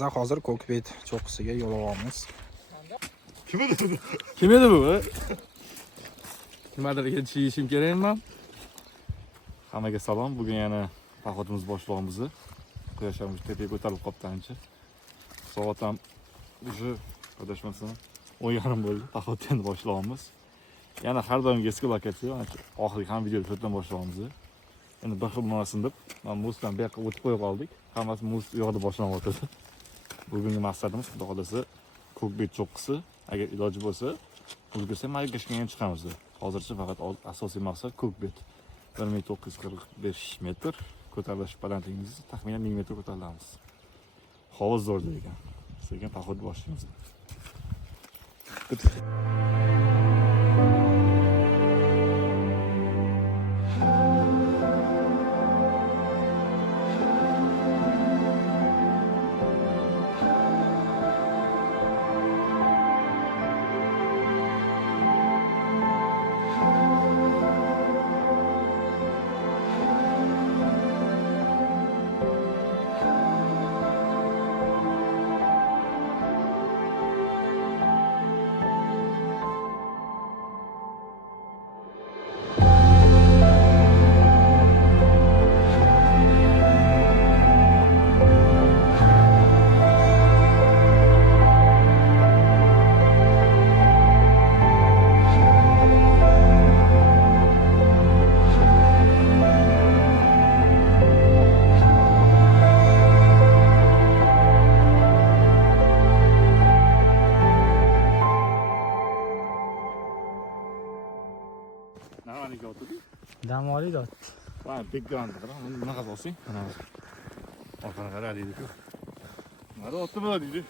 Biza hozir Ko'kbet cho'qqisiga yo'l olamiz. Kim edi bu? Kim edi bu? Nimadirga yeyishim kerakmi? Hammaga salom. Bugun yana poxodimiz boshlaymiz. Quyosh ham tepaga ko'tarilib qopti ancha. Soat ham уже adashmasam 10:30 bo'ldi. Poxodni endi boshlaymiz. Yana har doimgi eski lokatsiya, oxirgi ham video to'rtdan boshlaymiz. Endi bir xil munosabat deb, men muzdan bu yoqqa o'tib qo'yib qoldik. Hammasi muz yo'g'ida boshlanyapti. Bugungi maqsadimiz xudo xolasa Ko'kbet cho'qqisi. Agar iloji bo'lsa, ulgursa Margashga ham chiqamiz. Hozircha faqat asosiy maqsad Ko'kbet. 1945 metr ko'tarilish balandligingiz taxminan 1000 metr ko'tarilamiz. Hovuz zo'r ekan. Sekin poxod boshlaymiz. Dam olib Ha, beklandı. Buna kadar olsun. Ortadan kadar dedik. Hadi otur böyle dedi.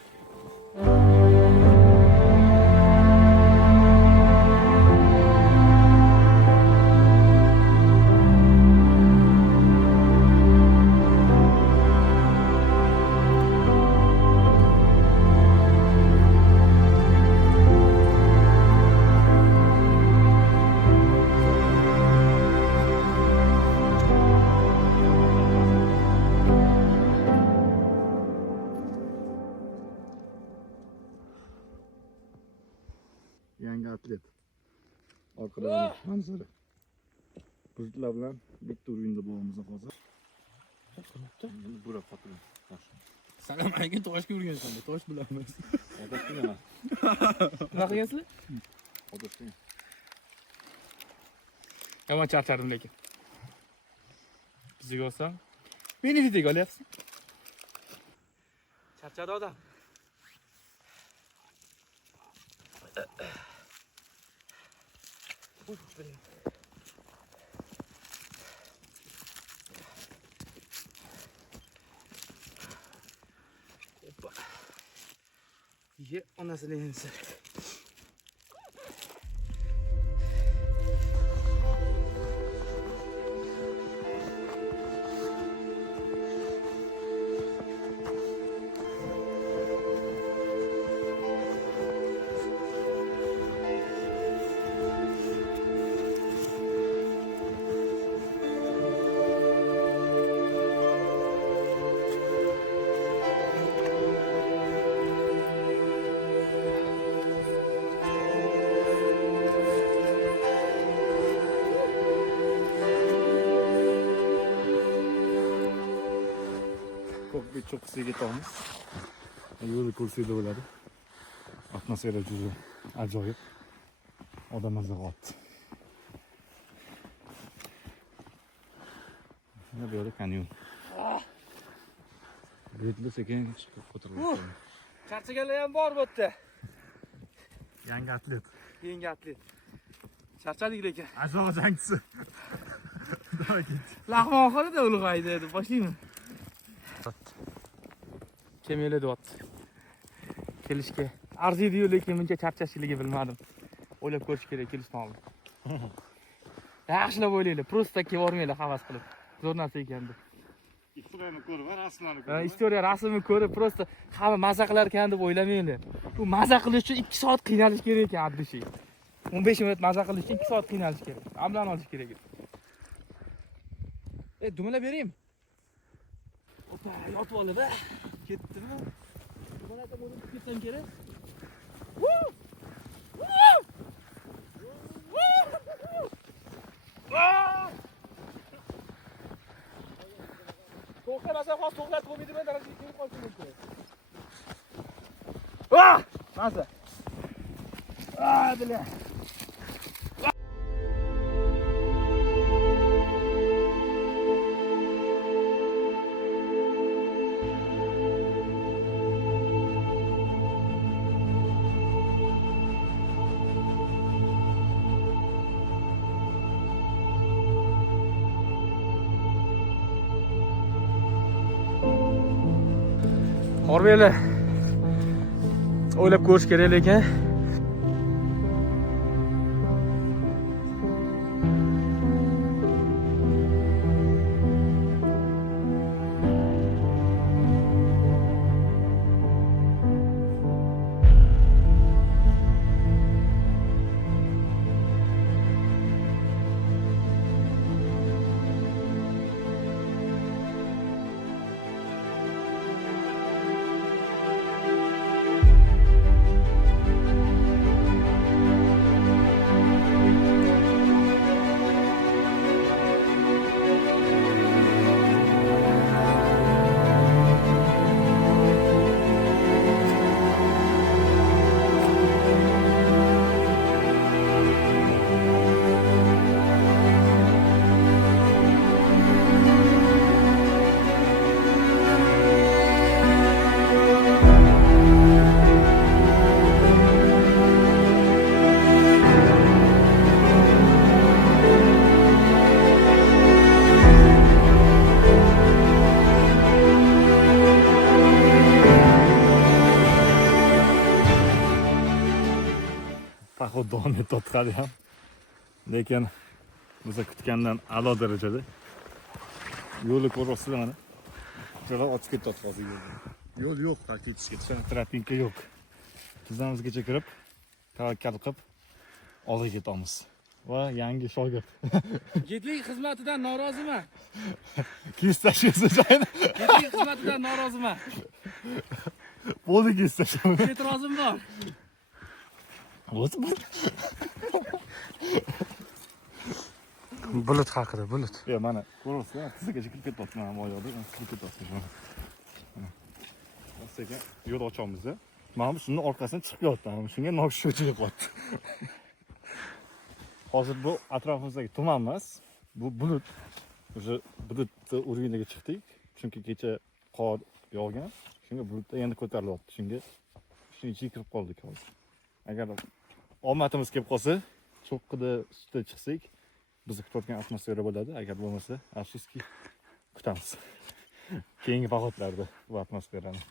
Yangi atlet. Arkadan manzara. Kuzlar bilan bitta o'yinda bo'lamiz hozir. Bura fotoğraf. Sen menga toshga urgansan, tosh bilan emas. Odatda nima? Nima qilgansizlar? Odatda. Yomon charchadim lekin. Bizga olsam, meni videoga olyapsiz. Charchadi odam. Hoppa. Ye onasini yensin. Ko'kbet cho'qqisiga ketamiz. Yo'lda ko'rsanglar bo'ladi. Atmosfera juda ajoyib. Odam maza qildi. Mana bu yerda kanyon. Betli sekin chiqib ko'tariladi. Charchaganlar ham bor bu yerda. Yangi atlet. Yangi atlet. Charchadik lekin. Ajoyib jangchisi. Davay ket. Lag'mon oxirida ulg'aydi deb boshlayman. Kemele deyapti. Kelishga arziydi-yu, lekin buncha charchashligini bilmadim. O'ylab ko'rish kerak kelishdan oldin. Yaxshilab o'ylaylik, просто kelib bormaylar havas qilib. Zo'r narsa ekan deb. Istoriyani ko'rib, rasmlarni ko'rib. Istoriya rasmini ko'rib, просто hamma maza qilar ekan deb o'ylamanglar. Bu maza qilish uchun 2 soat qiynalish kerak ekan, addishi. 15 minut maza qilish uchun 2 soat qiynalish kerak. Amlan olish kerak. Dumlab beraymi? Opa, yotib olib, ketdimi? Bana da bunu gitsen geri. To'xtamasa hozir to'xtatib qo'ymaydiman, darajaga kelib qolishi mumkin. Maza. Bilan. Orbeylar. O'ylab ko'rish kerak ekan. Paxo doni totqadi ham. Lekin biz kutgandan a'lo darajada. Yo'lni ko'ryapsizlar mana. Jo'ra ochib ketyapti hozir yo'lni. Yo'l yo'q, ketishga tropinka yo'q. Tizamizgacha kirib, tavakkal qilib olg'a ketamiz. Va yangi shogird. Yetlik xizmatidan noroziman. Kes tashlaysiz joyini. Yetlik xizmatidan noroziman. Bo'ldi kes tashladim. E'tirozim bor. O'zi Bulut haqida, bulut. Ya mana ko'ryapsizlar, tizgacha kirib ketyapti mana bu yoqda, kirib ketyapti shu. Sekin yo'l ochamiz. Mana shuni orqasidan chiqib yotdim. Shunga noxushchilik qilyapti. Hozir bu atrofimizdagi tuman emas, bu bulut. O'sha bulutni uroviniga chiqdik, chunki kecha qor yog'gan. Shunga bulutda endi ko'tarilyapti. Shunga shuning ichiga kirib qoldik hozir. Agar omadimiz kelib qolsa, cho'qqida sutda chiqsak, bizni kutayotgan atmosfera bo'ladi. Agar bo'lmasa, afsuski kutamiz. Keyingi poxodlarda bu atmosferani.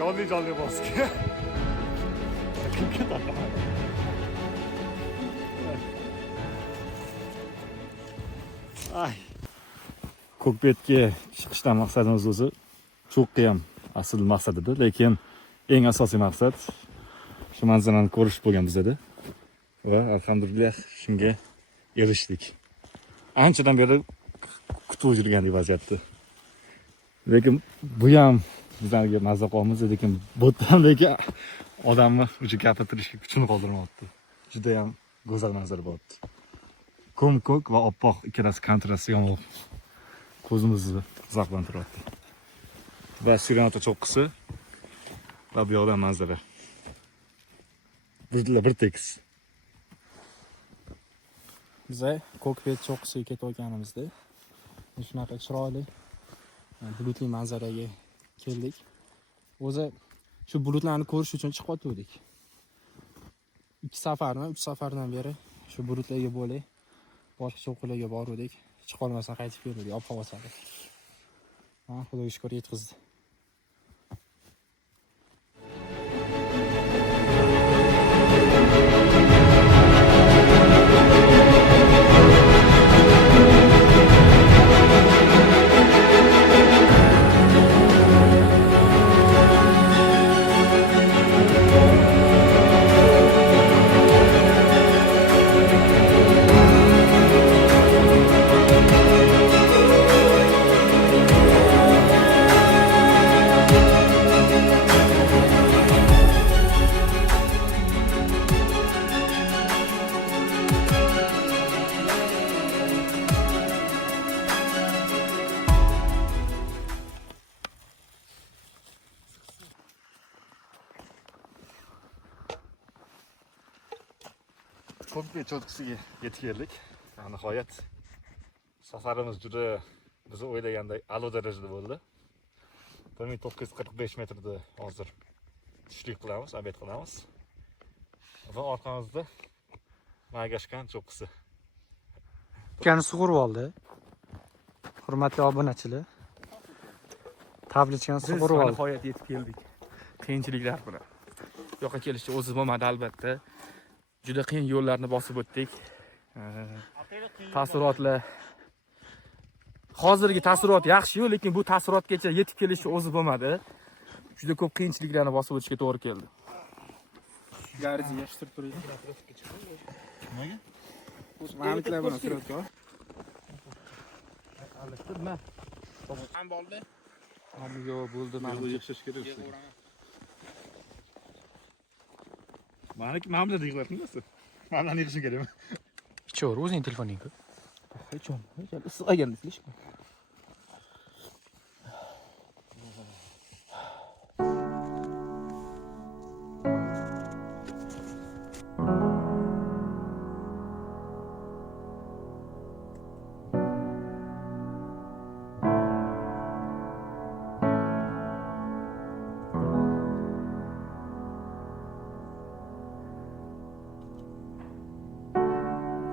Jonli bosga. Kimga taqaman? Ay. Ko'kbetga chiqishdan maqsadimiz o'zi cho'qqi ham asl maqsad edi, lekin eng asosiy maqsad shu manzarani ko'rish bo'lgan bizda. Va alhamdulillah shunga erishdik. Anchadan beri kutib yurgandik vaziyatni. Lekin bu ham bizlarga mazza qolmasa, lekin bu ham lekin odamni uchi gapirtirishga kuchini qoldirmayapti. Juda ham go'zal manzara bo'lyapti. Ko'k va oppoq ikkalasi kontrasti yomon. Ko'zimizni zavqlantiryapti. Va Sirenota cho'qqisi va bu yoqdan manzara. Bir tekis. Biz Ko'kbet cho'qqisiga ketayotganimizda shunaqa chiroyli bulutli manzaraga keldik. O'zi shu bulutlarni ko'rish uchun chiqyotgandik. 3 safardan beri shu bulutlarga bo'lay, boshqa cho'qqilarga bordik. Chiqolmasdan qaytib keldik, ob-havo sabab. Xudoga shukr yetkazdi. Ko'kbet cho'qqisiga yetib keldik. Nihoyat safarimiz juda biz o'ylaganday a'lo darajada bo'ldi. 1945 metrda hozir tushlik qilamiz, obed qilamiz. Va orqamizda Magashkan cho'qqisi. Kani sug'urib oldi. Hurmatli obunachilar. Tablichani sug'urib oldi. Nihoyat yetib keldik. Qiyinchiliklar bilan. Bu yoqqa kelishga o'zi bo'lmadi albatta. Juda qiyin yo'llarni bosib o'tdik. Taassurotlar hozirgi taassurot yaxshi-yu, lekin bu taassurotgacha yetib kelishga o'zi bo'lmadi. Juda ko'p qiyinchiliklarni bosib o'tishga to'g'ri keldi. Garingizni yashirib turing. Nimaga? Ma'lumotlar bilan suratga ol. Alishtirma. Ham bo'ldi. Yo'q, bo'ldi. Mana yashash kerak. Mana bilan yig'latmayapsiz. Mana bilan yig'ishim kerakmi? Ichaver, o'zing telefoningga. Hech issiqagan deslish.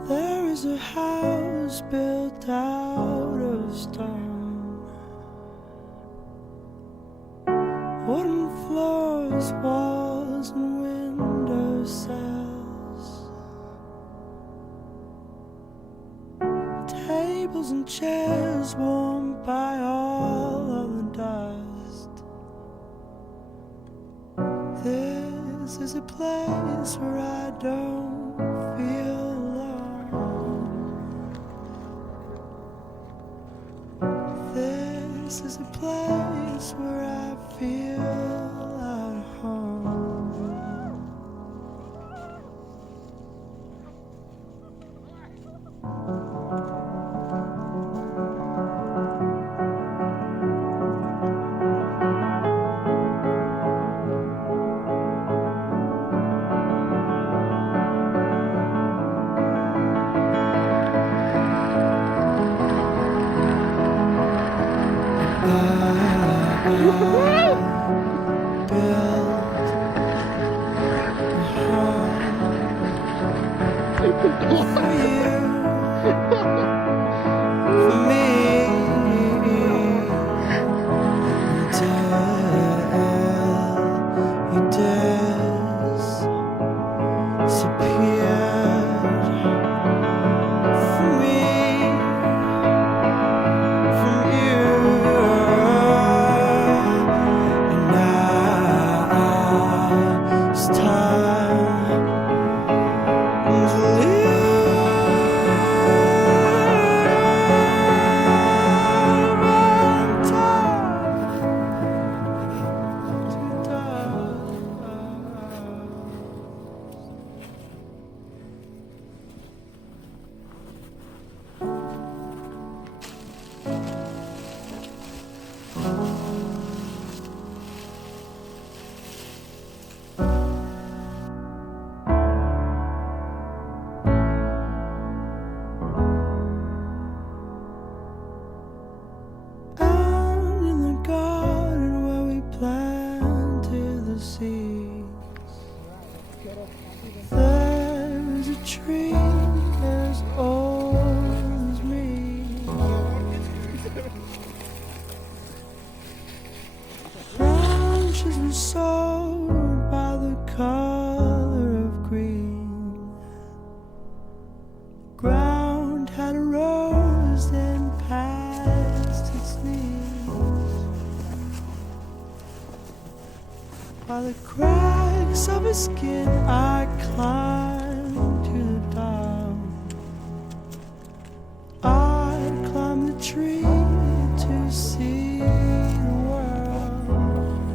There is a house built out of stone, wooden floors, walls and window sills, tables and chairs warmed by all of the dust. This is a place where I don't feel this is a place where I feel at home. flakes of his skin, I climbed to the top. I climbed the tree to see the world.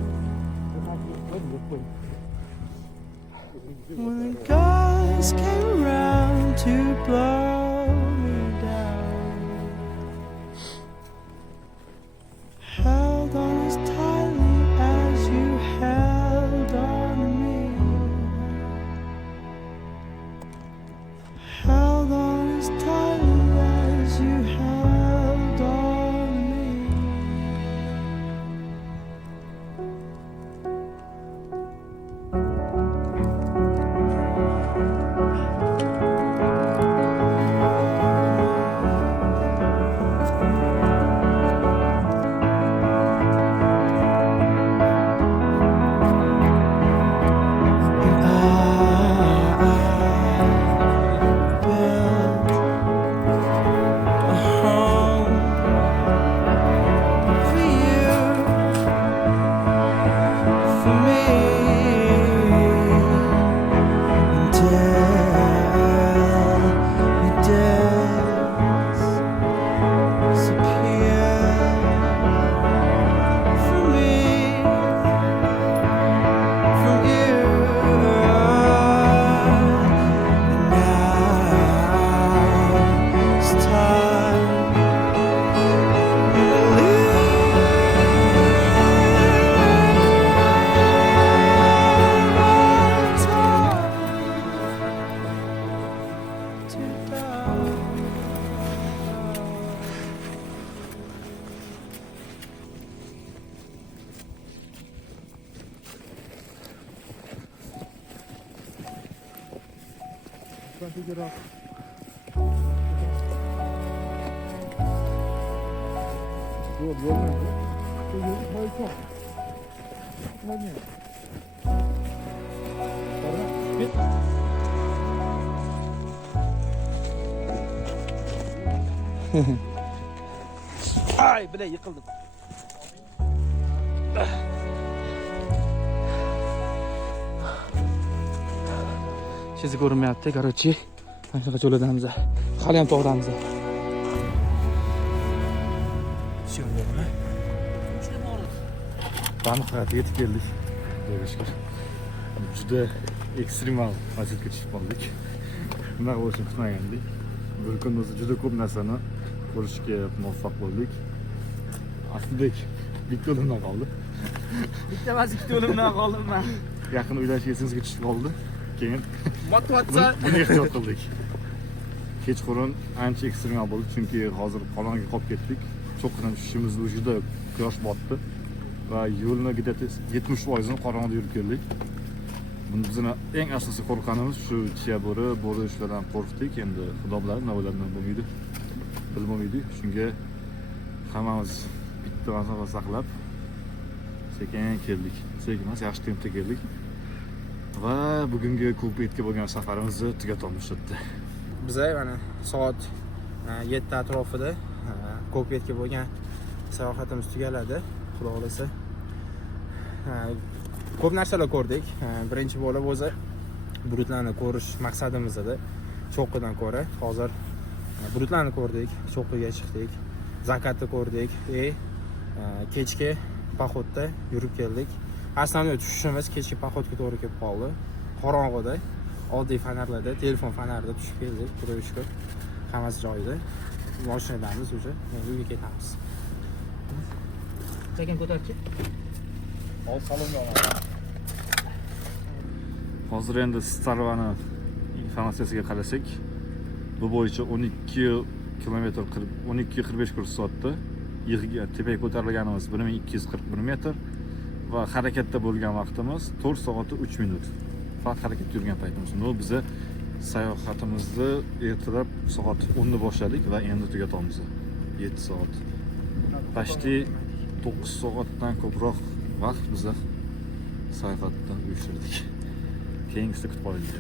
When the guys came around to blow me down, held on as tightly as you held on to me, held on as tightly as you held on to me. Ay, bile yıkıldım. Sizi ko'rinmayapti, короче. Mana shunaqa jo'ladamiz. Hali ham to'g'ramiz. Baniqatga yetib keldik. Xudoga shukr. Juda ekstremal vaziyatga tushib qoldik. Bunaqa bo'lishini kutmagandik. Bir kun o'zi juda ko'p narsani ko'rishga muvaffaq bo'ldik. Aslidek bitta o'limdan qoldi. Bitta emas, ikkita o'limdan qoldim men. Yaqin uylash esimizga tushib qoldi. Keyin Motivatsiya buni ehtiyot qildik. Kechqurun ancha ekstremal bo'ldi, chunki hozir qolonga qolib ketdik. Cho'qqina tushishimiz juda quyosh botdi va yo'lni где-то 70% qorong'ida yurib keldik. Buni bizning eng asosiy qo'rqqanimiz shu chiya bo'ri ishlardan qo'rqdik. Endi xudo bilan nima bo'ladi, nima bo'lmaydi bilmaydik. Shunga hammamiz bitta masofa saqlab sekin keldik. Sekin emas, yaxshi tempda keldik. Va bugungi Ko'kbetga bo'lgan safarimizni tugatamiz shu yerda. Biz mana soat 7 atrofida Ko'kbetga bo'lgan sayohatimiz tugaladi, xudo xolasa. Ko'p narsalar ko'rdik. Birinchi bo'lib o'zi bulutlarni ko'rish maqsadimiz edi. Cho'qqidan ko'ra hozir bulutlarni ko'rdik, cho'qqiga chiqdik, zakatni ko'rdik va kechki poxodda yurib keldik. Aslida tushishimiz kechki poxodga to'g'ri kelib qoldi. Qorong'ida, oddiy fonarlarda, telefon fonarida tushib keldik. Xudoga shukr. Hammasi joyida. Mashinadamiz уже, endi uyga ketamiz. Sekin ko'tarchi. Ol salonga olaman. Hozir endi Starvani informatsiyasiga qarasak, bu bo'yicha 12 kilometr 12-45 km/soatda tepaga ko'tarilganimiz 1241 metr va harakatda bo'lgan vaqtimiz 4 soat 3 minut. Faqat harakatda yurgan paytimiz. Bu biza sayohatimizni ertalab soat 10 da boshladik va endi tugatamiz. 7 soat. Почти 9 soatdan ko'proq vaqt biza sayohatdan uyushtirdik. Keyingisida kutib qolaylik.